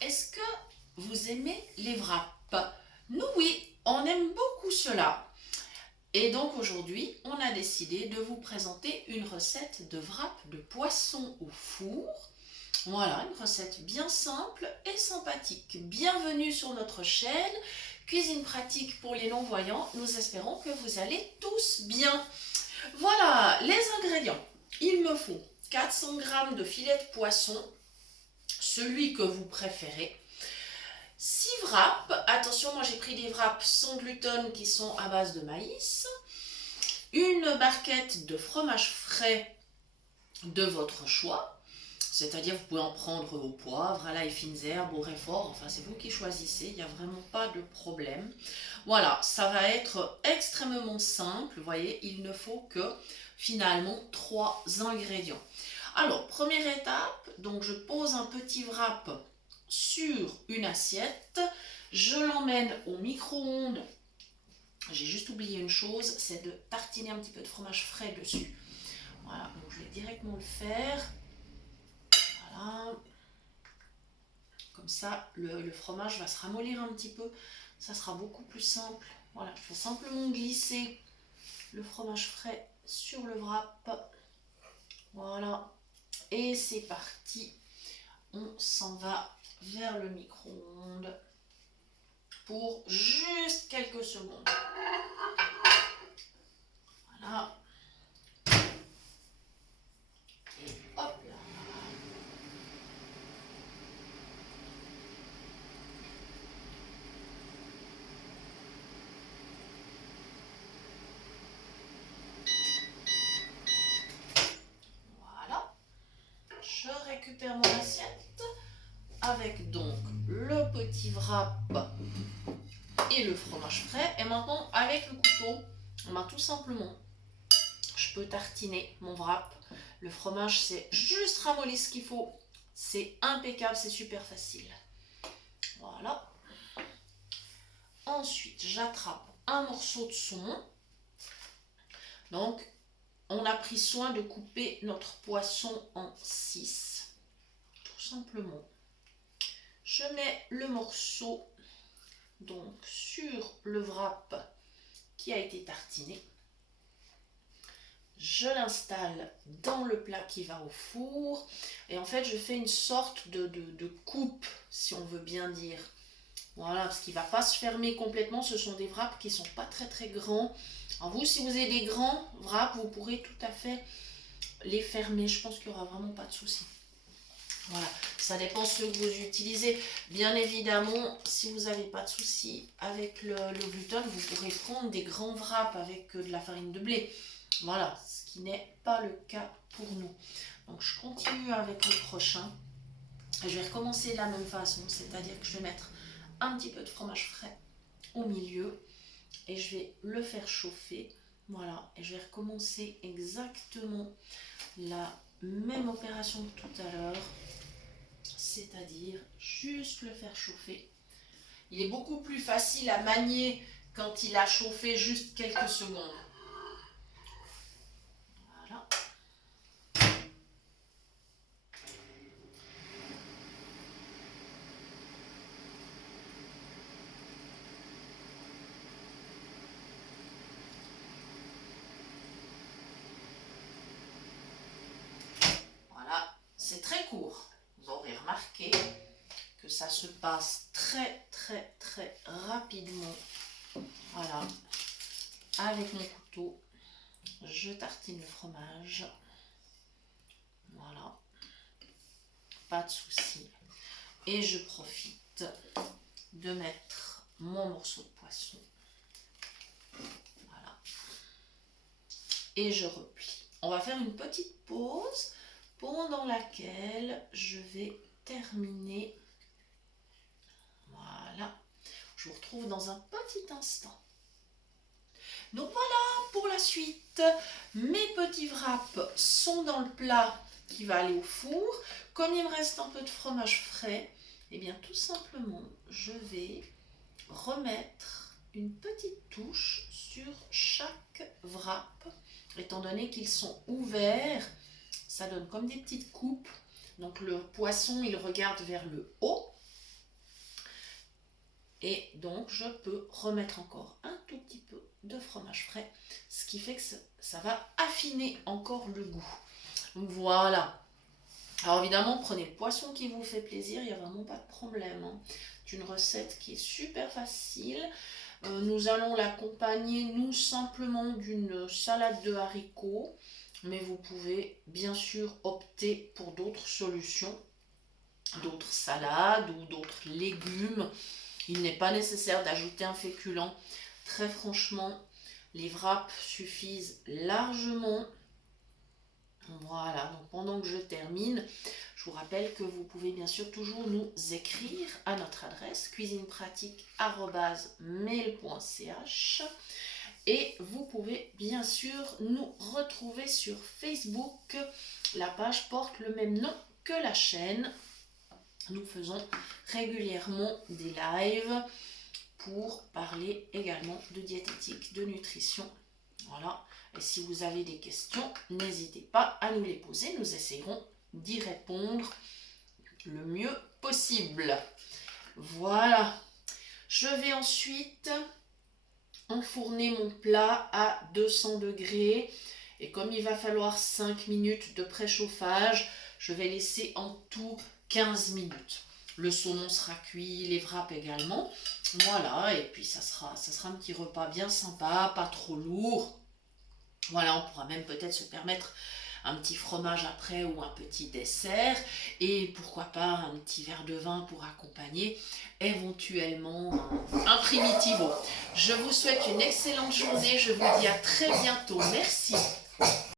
Est-ce que vous aimez les wraps? Nous, oui, on aime beaucoup cela. Et donc aujourd'hui, on a décidé de vous présenter une recette de wrap de poisson au four. Voilà, une recette bien simple et sympathique. Bienvenue sur notre chaîne Cuisine pratique pour les non-voyants. Nous espérons que vous allez tous bien. Voilà, les ingrédients. Il me faut 400 g de filet de poisson, celui que vous préférez. 6 wraps, attention, moi j'ai pris des wraps sans gluten qui sont à base de maïs. Une barquette de fromage frais de votre choix, c'est-à-dire vous pouvez en prendre au poivre, à l'ail, fines herbes, au réfort, enfin c'est vous qui choisissez, il n'y a vraiment pas de problème. Voilà, ça va être extrêmement simple, vous voyez, il ne faut que finalement 3 ingrédients. Alors, première étape, donc je pose un petit wrap sur une assiette, je l'emmène au micro-ondes. J'ai juste oublié une chose, c'est de tartiner un petit peu de fromage frais dessus. Voilà, donc je vais directement le faire. Voilà. Comme ça, le fromage va se ramollir un petit peu. Ça sera beaucoup plus simple. Voilà, je vais simplement glisser le fromage frais sur le wrap. Voilà. Et c'est parti. On s'en va vers le micro-ondes pour juste quelques secondes. Voilà. Et hop là. Voilà. Je récupère mon assiette avec donc le petit wrap et le fromage frais. Et maintenant, avec le couteau, on va tout simplement, je peux tartiner mon wrap. Le fromage, c'est juste ramolli ce qu'il faut. C'est impeccable, c'est super facile. Voilà. Ensuite, j'attrape un morceau de saumon. Donc, on a pris soin de couper notre poisson en 6. Tout simplement. Je mets le morceau donc sur le wrap qui a été tartiné. Je l'installe dans le plat qui va au four. Et en fait, je fais une sorte de coupe, si on veut bien dire. Voilà, parce qu'il ne va pas se fermer complètement. Ce sont des wraps qui ne sont pas très très grands. Alors vous, si vous avez des grands wraps, vous pourrez tout à fait les fermer. Je pense qu'il n'y aura vraiment pas de souci. Voilà, ça dépend ce que vous utilisez. Bien évidemment, si vous n'avez pas de souci avec le gluten, vous pourrez prendre des grands wraps avec de la farine de blé. Voilà, ce qui n'est pas le cas pour nous. Donc je continue avec le prochain. Et je vais recommencer de la même façon, c'est-à-dire que je vais mettre un petit peu de fromage frais au milieu et je vais le faire chauffer. Voilà, et je vais recommencer exactement la même opération que tout à l'heure, c'est-à-dire juste le faire chauffer. Il est beaucoup plus facile à manier quand il a chauffé juste quelques secondes. Voilà. Voilà, c'est très court. Vous aurez remarqué que ça se passe très très très rapidement. Voilà, avec mon couteau, je tartine le fromage. Voilà, pas de souci. Et je profite de mettre mon morceau de poisson. Voilà. Et je replie. On va faire une petite pause pendant laquelle je vais terminer. Voilà. Je vous retrouve dans un petit instant. Donc voilà pour la suite. Mes petits wraps sont dans le plat qui va aller au four. Comme il me reste un peu de fromage frais, et bien tout simplement, je vais remettre une petite touche sur chaque wrap. Étant donné qu'ils sont ouverts, ça donne comme des petites coupes. Donc le poisson, il regarde vers le haut. Et donc, je peux remettre encore un tout petit peu de fromage frais, ce qui fait que ça va affiner encore le goût. Voilà. Alors évidemment, prenez le poisson qui vous fait plaisir, il n'y a vraiment pas de problème, hein. C'est une recette qui est super facile. Nous allons l'accompagner, nous, simplement d'une salade de haricots. Mais vous pouvez bien sûr opter pour d'autres solutions, d'autres salades ou d'autres légumes. Il n'est pas nécessaire d'ajouter un féculent. Très franchement, les wraps suffisent largement. Voilà, donc pendant que je termine, je vous rappelle que vous pouvez bien sûr toujours nous écrire à notre adresse cuisinepratique@mail.ch et vous pouvez bien sûr nous retrouver sur Facebook. La page porte le même nom que la chaîne. Nous faisons régulièrement des lives pour parler également de diététique, de nutrition. Voilà. Et si vous avez des questions, n'hésitez pas à nous les poser. Nous essayerons d'y répondre le mieux possible. Voilà. Je vais ensuite enfourner mon plat à 200 degrés. Et comme il va falloir 5 minutes de préchauffage, je vais laisser en tout 15 minutes. Le saumon sera cuit, les wraps également. Voilà, et puis ça sera un petit repas bien sympa, pas trop lourd. Voilà, on pourra même peut-être se permettre un petit fromage après ou un petit dessert. Et pourquoi pas un petit verre de vin pour accompagner, éventuellement un primitivo. Je vous souhaite une excellente journée, je vous dis à très bientôt. Merci.